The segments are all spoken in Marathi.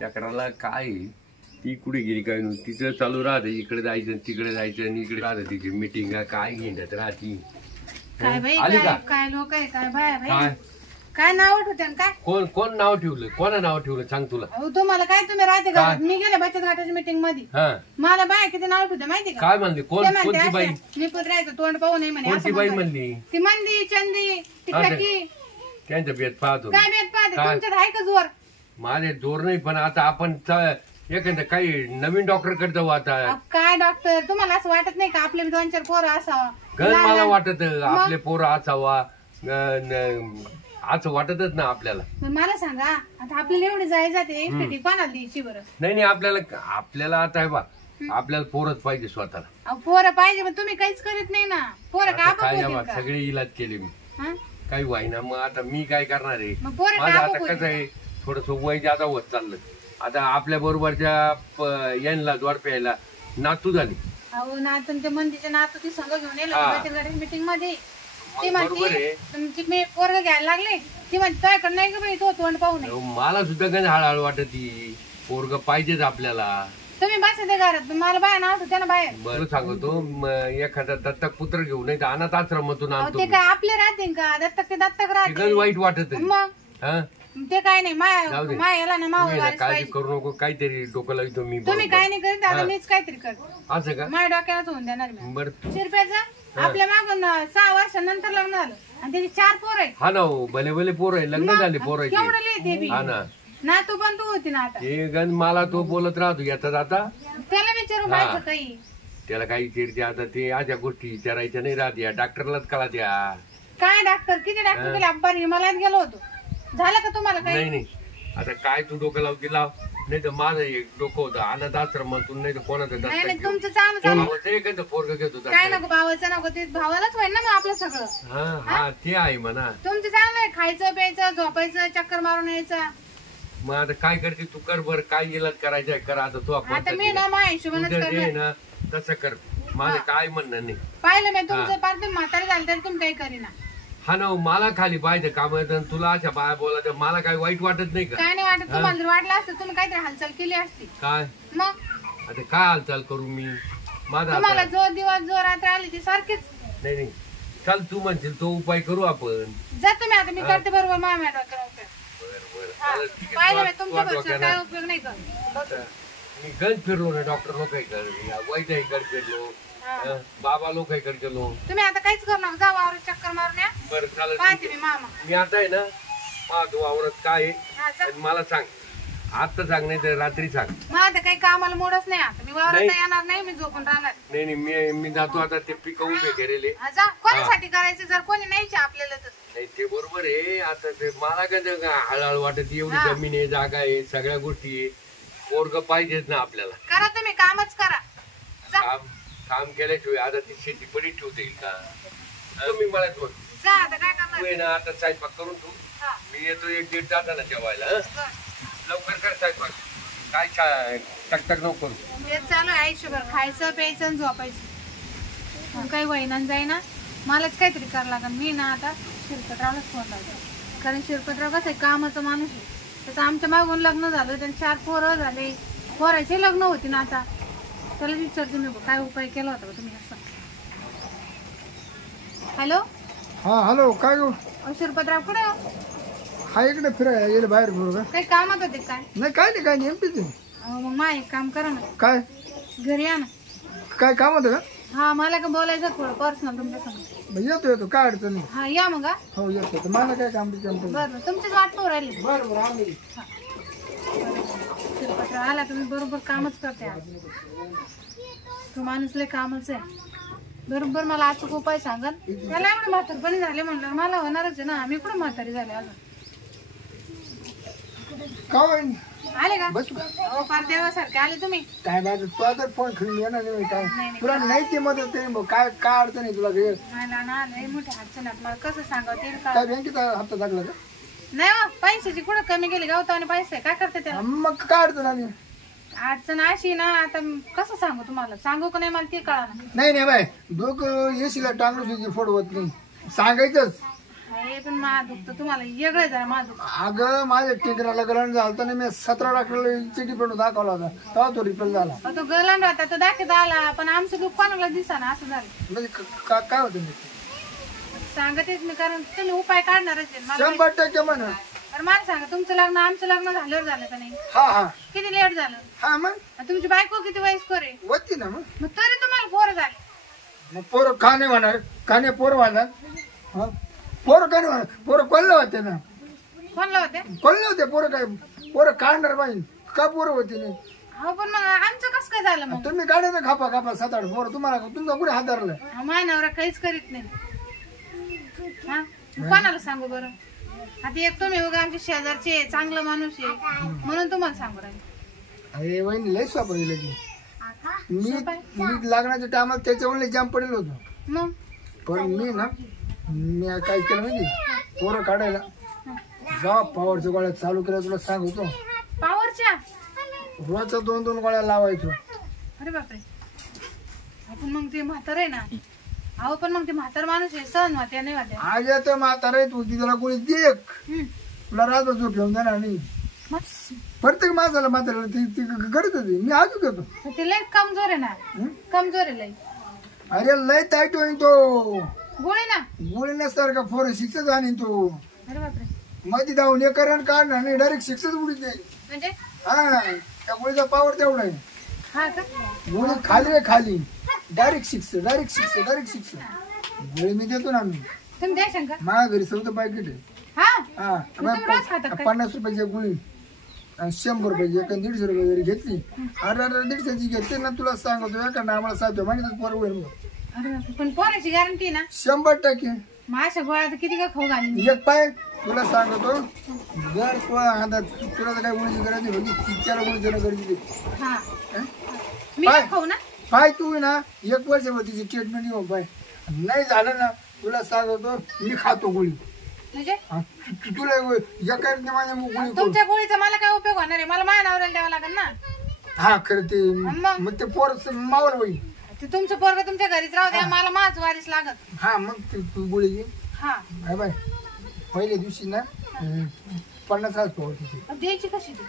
चक्राला काय ती कुठे गेली काय नव्हती तिचं चालू राहते इकडे जायचं तिकडे जायचं आणि इकडे राहतं तिची मीटिंग काय घेण्यात राहती आली का काय लोक आहे काय बाय काय काय नाव ठेवते काय कोण कोण नाव ठेवलं कोणा नाव ठेवलं सांग तुला तुम्हाला काय तुम्ही राहते का मी गेले बचत गटाच्या मीटिंग मध्ये मला बाय किती नाव ठेवते माहिती का काय म्हणली कोणती बाई मी पुत्रायचं तोंड पाहू नये म्हणे कोणती बाई म्हणली ती मंदी चंदी ती त्यांच्या बेत पाहतो काय बेत पाहते तुमच्यात आहे का जोर माझे जोर नाही पण आता आपण एखादं काही नवीन डॉक्टर कडे जाऊ आता काय डॉक्टर तुम्हाला असं वाटत नाही का आपले 2-4 पोरं असावं गण मला वाटत आपले पोरं असावा असं वाटतच ना आपल्याला मला सांगा आता आपल्याला एवढे जायचं ते कोणाला द्यायची बरं नाही आपल्याला आता आहे बा आपल्याला पोरच पाहिजे स्वतःला पोरं पाहिजे पण तुम्ही काहीच करीत नाही ना पोरं काय का सगळे इलाज केले मी काही वाईना मग आता मी काय करणार आहे पोरं माझं आता कसं आहे थोडस वय जादा होत चाललं आता आपल्या बरोबरच्या यांना द्वार प्यायला नातू झाली अहो ना तुमच्या मंदीच्या नातू ती संघ घेऊन येईल मीटिंग मध्ये ती म्हणते तुमची मी पोरग घ्यायला लागले ती म्हणते तुझ्याकडे नाही का बाई तो तोंड पाहू नये मला सुद्धा काही हळूहळू वाटत पोरग पाहिजेच आपल्याला तुम्ही बसा ते घरात मला बाय नाव ठेवते ना बाहेर बरं सांगतो एखादा दत्तक पुत्र घेऊन नाही तर अनाथ आश्रमातून आणतो ते काय आपले राहते का दत्तक ते दत्तक राहते वाईट वाटत मग ते काय नाही मायाला ना माव काळजी करू नको काहीतरी डोकं लावतो मी तुम्ही काय नाही करीत आता मीच काहीतरी करतो असं का माझ्या डोक्यालाच होऊन देणार मी बरं शिरप्याचं आपल्या मागून 6 वर्षानंतर लग्न झालं आणि त्याची 4 पोर आहेत हा ना भले भले पोर आहे लग्न झाले पोर केवढं हा ना नातू पण तू होती ना आता हे गण मला तो बोलत राहतो याचा आता त्याला विचारून पाहायचं काही त्याला काही चिडते आता ते अशा गोष्टी विचारायच्या नाही राहत या डॉक्टरलाच कळा द्या काय डॉक्टर किती डॉक्टर केले आपण हिमालयात गेलो होतो झालं का तुम्हाला काही नाही आता काय तू डोकं लावती लाव नाही तर माझं एक डोकं होतं अनाथ आश्रमातून नाही तर कोणाचं तुमचं चांगलं पोरग घेत होता काय नको भावाचं नको ते भावालाच होईल ना मग आपलं सगळं हा ते आहे म्हणा तुमचं चांगलं आहे खायचं प्यायचं झोपायचं चक्कर मारून यायचं मग आता काय करते तू कर बर काय इलाज करायचं कर आता तू आता मी ना माझ्या हिशोबानेच ना तसं कर माझं काय म्हणणं नाही पाहिलं मी तुमचं पार तुम्ही म्हातारे झालं तरी तुम्ही काही करीना हा ना मला खाली पाहिजे काम तुला अशा बाया बोला मला काही वाईट वाटत नाही का काय नाही वाटत तुम्हाला जर वाटलं असतं तुम्ही काहीतरी हालचाल केली असती काय मग आता काय हालचाल करू मी माझा तुम्हाला जो दिवस जो रात्र आली ती सारखीच नाही चल तू म्हणशील तो उपाय करू आपण जा तुम्ही आता मी करते बरोबर माम्या पाहिलं मी तुमच्या बरोबर काय उपयोग नाही करत मी गंज फिरलो ना डॉक्टर लोकांकडे वैद्यकडे फिरलो बाबा लोकांकडे गेलो तुम्ही आता काहीच करू नका जा वावरात चक्कर मारून या बरं चालेल पाहते मी मामा मी आता आहे ना पाहतो वावरात काय आहे मला सांग आता सांग नाही तर रात्री सांग मला आता काही कामाला मोडच नाही आता मी वावरात येणार नाही मी झोपून राहणार नाही मी जातो आता ते पिकं उभे केलेले जा कोणासाठी करायचं जर कोणी नाहीच आपल्याला तर नाही ते बरोबर आहे आता ते मला काय हळूहळू वाटत एवढी जमीन आहे जागा आहे सगळ्या गोष्टी आहे पोरग पाहिजेच ना आपल्याला करा तुम्ही कामच करा काम केल्याशिवाय आता ती शेती पडी ठेवता येईल का तुम्ही मला जा आता काय करणार तू ना आता स्वयंपाक करून तू मी येतो 1-1.5 तासाला जेवायला लवकर कर स्वयंपाक काय टकटक नको करू हेच चालू आहे आयुष्यभर खायचं प्यायचं आणि झोपायचं काही वहिनान जाईना मलाच काहीतरी करावं लागेल मी ना आता शिरपतरावलाच फोन लावतो कारण शिरपतराव कसं आहे कामाचा माणूस आहे तसं आमच्या मागून लग्न झालं त्यांनी 4 पोरं झाले पोराचे लग्न होती ना आता त्याला विचारते मी काय उपाय केला होता तुम्ही असं हॅलो हा हॅलो काय शिरपतराव कुठे हा इकडे फिरायला येईल बाहेर बरोबर काही कामात होते काय नाही काय नाही एमपीच मग मा एक काम करा ना काय घरी या ना काय काम होतं का हा मला का बोलायचं थोडं पर्सनल तुमच्या संग येतो काय अडचण नाही हा या मग हो येतो मला काय काम बरं तुमचीच वाट पाहू राहिली बरं शिरपतराव आला तुम्ही बरोबर कामच करते आज तो माणूस लय कामच आहे बरोबर मला अचूक उपाय सांगाल त्याला एवढे म्हातारपणी झाले म्हणलं मला होणारच आहे ना मी कुठे म्हातारी झाले अजून आले का हो फार देवासारखे आले तुम्ही काय बाय तुला तर फोन घेऊन येणार नाही काय तुला नाही ते मदत करेन काय काय अडचण आहे तुला मला ना लय मोठी अडचण आहे मला कसं सांगावं ते काय बँकेचा हप्ता टाकला का नाही हो पैशाची कुठं कमी गेली गावताने पैसे काय करते त्याला मग काय अडचण आली अडचण अशी ना आता कसं सांगू तुम्हाला सांगू का नाही मला ते कळा नाही बाय डोकं येशीला टांगू फोड होत नाही सांगायचंच आहे पण मा दुखतं तुम्हाला वेगळं जरा मा दुखतं. अगं माझ्या टिकराला गलन झालं ना, मी 17 डॉक्टरला चिठी पण दाखवला होता, तेव्हा तो रिपेल झाला. तो गलन राहता तो दाखवत आला, पण आमचं दुःख कोणाला दिसा ना असं झालं. म्हणजे काय होतं मी सांगतेच मी, कारण तुम्ही उपाय काढणारच आहे. मला 100% म्हणा. तर मला सांगा, तुमचं लग्न आमचं लग्न झाल्यावर झालं का नाही? हा किती लेट झालं? हा मग आणि तुमची बायको किती वयस्कर आहे? होती ना मग तरी तुम्हाला पोरं झाले. मग पोरं का नाही होणार? का नाही पोरं होणार? पोरं का नाही होणार? पोरं कोल्हे होते ना, कोणला होते? कोल्हे होते पोरं. काय पोरं काढणार पाहिजे का? पोरं होती नाही. हो पण मग आमचं कसं काय झालं? मग तुम्ही काढायचं खापा 7-8 पोरं, तुम्हाला तुमचा कुठे हातारलं? माझ्या नवरा काहीच करीत नाही. हा कोणाला सांगू बरं? आता एक तुम्ही उगा आमच्या शेजारचे चांगलं माणूस आहे म्हणून तुम्हाला सांगू राहिले. अरे वहिनी लय सापडले की मी लग्नाच्या टायमाला त्याच्यावर जाम पडेल होतो. मग पण मी काय केलं माहिती, पोरं काढायला जेव्हा पॉवरच्या गोळ्या चालू केल्या तुला सांगतो, पावरच्या रोजचा 2-2 गोळ्या लावायचो. अरे बापरे. आपण मग ते म्हातार आहे ना. अहो पण मग ते म्हातार माणूस आहे, सहन होत्या नाही होत्या. आज येतो म्हातारा तू तिला गोळी दे, तुला रात्र झोप येऊन देणार नाही. प्रत्येक माणसाला म्हातारा ती करत होती, मी आजच घेतो. ते लय कमजोर आहे ना, कमजोर आहे लय. अरे लय टाईट होईन तो, गोळी ना गोळी नसतार का 4-6 आणि तो. अरे बापरे. मध्ये धावून एक काढणार नाही, डायरेक्ट 6च उडीत नाही. म्हणजे हा त्या गोळीचा पावर तेवढा आहे. हा का? गोळी खाली डायरेक्ट 6 गोळी मी देतो ना. मी तुम्ही द्यायचं का? माझ्या घरी 14 पॅकेट आहे. हा तुम्ही रोज खाता का? 50 रुपयाची गोळी, 100 रुपयाची, 150 रुपये जरी घेतली. अरे 150ची घेतली ना, तुला सांगतो एका आम्हाला 7 महिन्यात पोरं होईल. अरे बापरे. पण पोराची गॅरंटी ना? 100%. मग अशा गोळ्या तर किती का खाऊ घाली. एक पाय तुला सांगतो, जर तुला तर काय गोळीची गरज नाही होती, 3-4 गोळी देणं गरजेची. हा मी काय खाऊ ना? पाय तू ना 1 वर्षावरतीची ट्रीटमेंट घेऊन पाय, नाही झालं ना तुला सांगतो मी खातो गोळी. म्हणजे तुला एका माझ्या गोळी. तुमच्या गोळीचा मला काय उपयोग होणार आहे? मला माझ्या नवऱ्याला द्यावं लागेल ना. हा खरं ते मग ते पोर मावर होईल. ते तुमचं पोरग तुमच्या घरीच राहू द्या, मला माझ वारीस लागत. हा मग तू गोळी घे. हा बाय पहिल्या दिवशी ना 50,000 पावर तुझी. द्यायची कशी ती?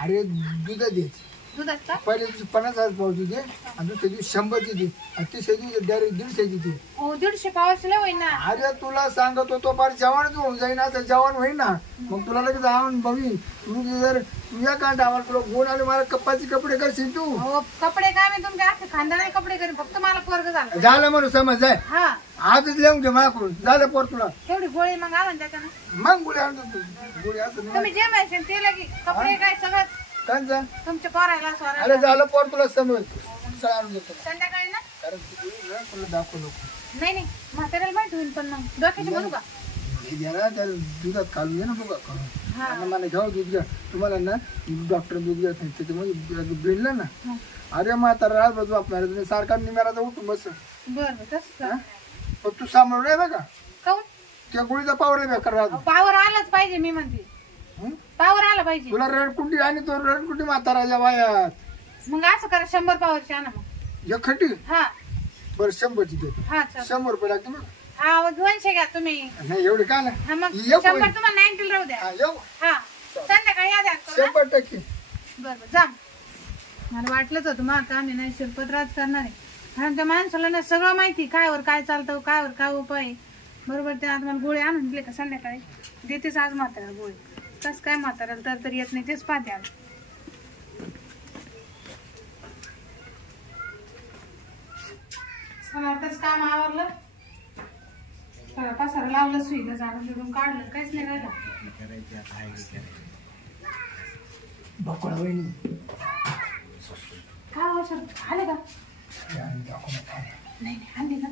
अरे दुधात द्यायची. दुधात का? पहिल्या दिवशी 50,000 पावर तुझे, आणि दुसऱ्या दिवशी 100ची दे, आणि तिसऱ्या दिवशी डायरेक्ट 150ची दे. हो 150 पावरची लय होईल ना. अरे तुला सांगतो तो फार जवानच होऊन जाईन, असं जवान होईल ना, मग तुला लगेच आवान बघी. तू जर तुझ्या कांट आवाज तुला गोल आले, मला कप्पाचे कपडे करशील तू. हो कपडे काय मी तुमच्या अख्खे खानदानी कपडे करेन, फक्त मला पोरग झालं. झालं म्हणून समज आहे. हा आजच लिहून घे माझ्याकडून, झालं पोर तुला. तेवढी गोळी मग आणून त्याच्यानं. मग गोळी आणतो तू. गोळी असं नाही तुम्ही जे माहिती ते लगी कपडे काय सगळं कांचा. तुमच्या पोरायला अरे स्वरा. झालं पोर तुला समज, सगळं आणून देतो. संध्याकाळी ना? कारण तुला दाखवलो नाही नाही म्हाताऱ्याला माहिती होईल, पण मग डोक्याची म्हणू का? हे घ्या ना, त्या दुधात काढून घे ना बघा करून. हा मला घ्यावं दूध घ्या, तुम्हाला ना डॉक्टर दूध घ्या त्याच्यामध्ये बिनलं ना. हा. अरे म्हातारा रात बाजू आपल्याला तुम्ही सारखा निम्याला उठून बस. बरं तसं कर. पण तू सांभाळून नाही बघा, काऊन? त्या गोळीचा पावर आहे बेकार राहतो. पावर आलाच पाहिजे, मी म्हणते पावर आला पाहिजे. तुला रडकुंडी आणि तो रडकुंडी म्हाताराच्या वायात. मग असं करा 100 पावरची आणा मग. एक खट्टी हा बरं 100ची देतो. हा चल. 100 रुपये लागते मग. हा 200 घ्या तुम्ही. नाही एवढे का नाही. हा मग येऊ 100 तुम्हाला 90 राहू द्या. हा, येऊ हा संध्याकाळी या द्या करू ना. 100%. बरं जा. मला वाटलंच होतं मग का मी नाही शिरपतराज करणार आहे, कारण त्या माणसाला ना सगळं माहिती, कायवर काय चालतं, कायवर काय उपाय आहे. बरोबर. ते आज मला गोळी आणून दिले का संध्याकाळी देतेच आज म्हाताऱ्याला गोळी. कस काय म्हाताऱ्याला तर येत नाही तेच पाहते आज. आताच काम आवरलं, पसारा लावलं, सुईला जाणून तिथून काढलं, काहीच नाही राहिलं. बकोळा वहिनी काय आवश्यक आले का? नाही आणली ना.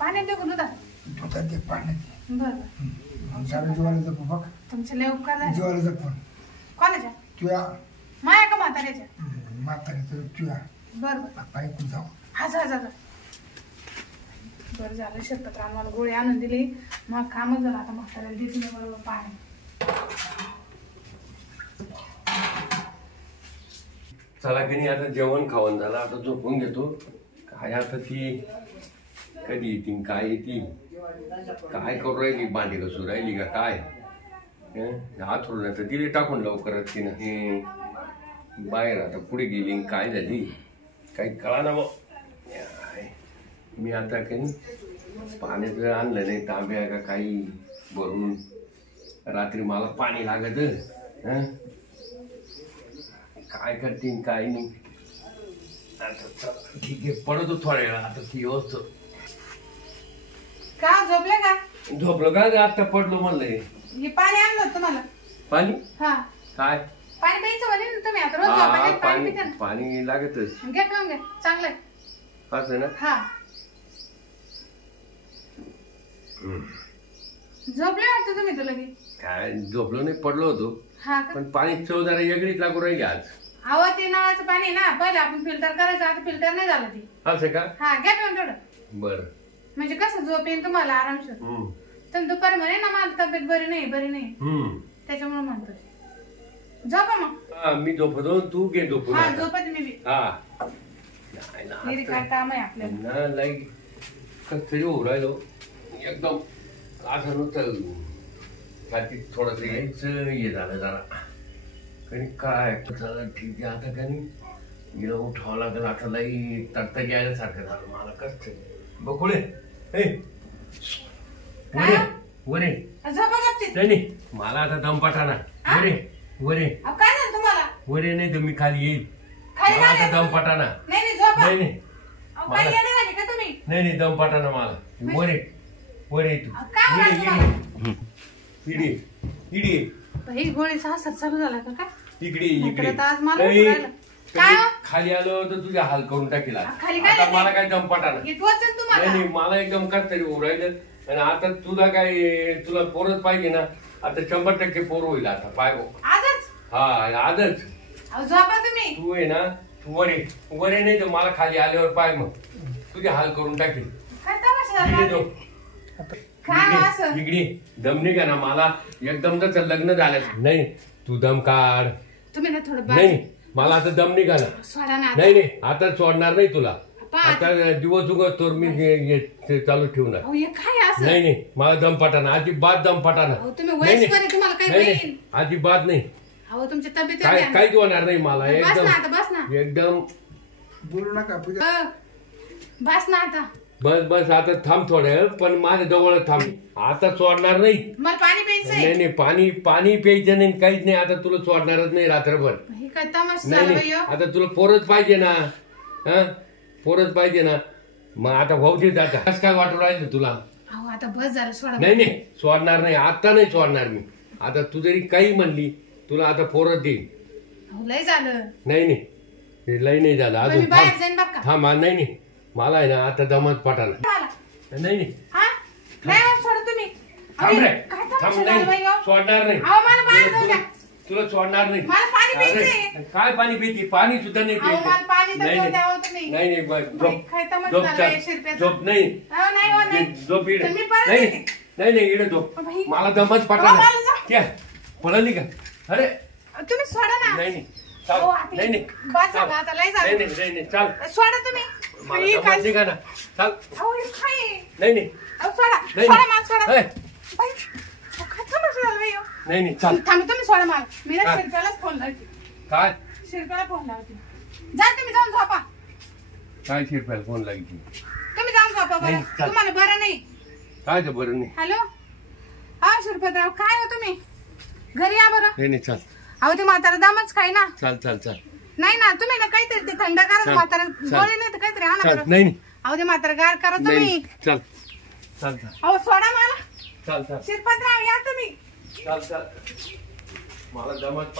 पाण्यात देऊ का दुधात? दुधात दे, पाण्यात दे. बरं सारा जीवाला जप बघ. तुमचे लय उपकार झाले. जीवाला जप. कोणाच्या? तुया माया का म्हाताऱ्याच्या? म्हाताऱ्याचं तुया बरं बरं पायकून जाऊ. हा जा जा जा. बरं झालं शपथ आम्हाला गोळी आणून दिली, मग कामच झालं. आता म्हाताऱ्याला देते मी बरोबर पाणी. चला की नाही, आता जेवण खावण झालं, आता झोपून घेतो. काय आता ती कधी येतील काय येतील काय करू राहिली भांडी घसू राहिली का काय हातरून तर दिले टाकून लवकरच तिनं हे बाहेर आता पुढे गेली काय झाली काही कळा ना मग मी आता काही पाण्याचं आणलं नाही तांब्या का काही भरून रात्री मला पाणी लागत काय करतील काय नाही आता ठीक आहे पडतो थोड्या वेळा आता ती व्यवस्था का झोपले का झोपलो का आता पडलो म्हणलंय हे पाणी आणलं तुम्हाला पाणी हा काय पाणी प्यायचं म्हणे ना तुम्ही आता रोज हा झोपायला पाणी पाणी पिता ना पाणी लागतच घ्या पिऊन घ्या चांगलंय असं ना हा झोपले वाटतं तुम्ही तर लगे काय झोपलो नाही पडलो होतो हा का पण पाणी चव जरा वेगळीच लागू राहिली आज अहो ते नळाचं पाणी ना पहिले आपण फिल्टर करायचं आता फिल्टर नाही झालं ते असं का हा घ्या पिऊन थोडं बर म्हणजे कसं झोप येईल तुम्हाला आरामशीर तुम्ही दुपारी म्हणे ना मला तब्येत बरी नाही त्याच्यामुळे म्हणतो झोपा मग मी झोपतो तू घे झोपून हा आता. झोपत मी बी हा घरी काय काम आहे आपल्याला लाईक कसं तरी होऊ राहिलो एकदम असं नव्हतं छातीत थोडस यायचं हे झालं जरा कधी काय झालं ठीक आहे आता कधी गेलं उठावं लागेल आता लई तरता यायला सारखं झालं मला कसं बकुळे वरे झोपा गपचीत. नाही नाही मला आता दमपाटा ना वरे वरे अहो, काय झालं तुम्हाला वरे नाही तर मी खाली येईल खाली मला काय आता झालं? दमपाटा ना नाही नाही झोपा नाही नाही अहो, काय येणे झाली का तुम्ही नाही दमपाटा ना मला वरे वरे तू काय झालं इडी इडी ही गोळी सासर चालू झाला का काय इकडे इकडे तर आज मला नाही, उभं राहिलं. काय हो? खाली आलो तर तुझ्या हाल करून टाकील आज. खाली काय आता नाही? मला काय दमपाटा ना हे टोचन तुम्हाला नाही नाही मला एकदम कस तरी होऊ राहिलं आणि आता तुला काय तुला पोरच पाहिजे ना आता 100% पोर होईल आता पाय गो. आजच हा आजच अहो झोपा तुम्ही तू आहे ना तू वरे वरे नाही तर मला खाली आल्यावर पाय मग तुझे हाल करून टाकील काय तमाशा इकडे झाला? जो. काय हो असं इकडे दम नाही का ना मला एकदम जर लग्न झालं नाही तू दम काढ तुम्ही ना थोडं नाही बाहेर मला आता दम निघाला सोडा ना आता. नाही नाही आता सोडणार नाही तुला पहा. आता दिवस उगत तर मी ते चालू ठेवणार अहो हे काय असं नाही नाही मला दम पाठाना अजिबात दम पाठाना अहो तुम्ही वयस्कर आहे, तुम्हाला काही नाही होईल नाही अजिबात नाही अहो तुमची तब्येत काय काहीच होणार नाही मला बस एकदम ना आता बस ना एकदम बोलू नका पूजा बस ना आता बस बस आता थांब थोड्या वेळ पण माझ्या जवळ थांब आता सोडणार नाही मला पाणी प्यायचंय नाही नाही पाणी पाणी प्यायचं नाही काहीच नाही आता तुला सोडणारच नाही रात्रभर हे काय तमाशा नाही झाला नाही बाई हो? आता तुला पोरच पाहिजे ना हा पोरच पाहिजे ना मग आता भाऊ देत आता कसं काय वाटू राहिलं तुला अहो आता बस झालं सोडा नाही नाही सोडणार नाही आता नाही सोडणार मी आता तू जरी काही म्हणली तुला आता पोरच देईल अहो लय झालं नाही नाही हे लई नाही झालं मग मी अजून बाहेर थांब जाईन बघ का थांब हा, नाही नाही मला आहे ना आता दमत पाठाना मला. नाही नाही हा नाही हो, सोडा तुम्ही थांब अरे, रे काय थांब तमाशा झाला बाई नाही हो? सोडणार नाही अहो मला बाहेर जाऊ द्या तुला सोडणार नाही मला पाणी प्यायचंय. अरे, काय पाणी पिती पाणी सुद्धा नाही अहो मला पाणी तर नाही पिऊ द्या हो तुम्ही नाही नाही बस, बाई, झोप काय तमाशा झोप झाला या चाल. शिरप्याचा? झोप नाही अहो नाही हो नाही झोप इकडे तुम्ही परत नाही येते. नाही नाही इकडे झोप बाई. मला दमत अहो, पाठाना मला जा. क्या पळाली का अरे तुम्ही सोडा ना नाही नाही चाल अहो, आता नाही नाही बस चाल. झालं, आता लय नाही झालं नाही नाही नाही चाल सोडा तुम्ही मला बाई, दमत काय निघा ना चाल अहो हे काय नाही नाही अहो सोडा नाही सोडा मला सोडा नाही बाई, अहो, काय तमाशा झाला बाई हो? नाही नाही चाल थांब तुम्ही सोडा मला मी ना काय? शिरप्यालाच फोन लावते काय शिरप्याला फोन लावते जा तुम्ही जाऊन झोपा काय शिरप्याला फोन लागली तुम्ही जाऊन झोपा बरं नाही, चाल. तुम्हाला बरं नाही काय तर बरं नाही हॅलो हा शिरपतराव काय हो तुम्ही घरी या बरं नाही नाही चाल अहो ते म्हातारा दमच काय ना चाल चाल चाल नाही ना तुम्ही ना काहीतरी ते थंड करा चाल, म्हातारा चाल. गोळी नाही तर काहीतरी आणा चाल बरं नाही नाही अहो ते म्हातारा गार करा तुम्ही नाही चाल चाल चाल अहो सोडा मला चाल चाल शिरपतराव या तुम्ही चाल चाल मला जमत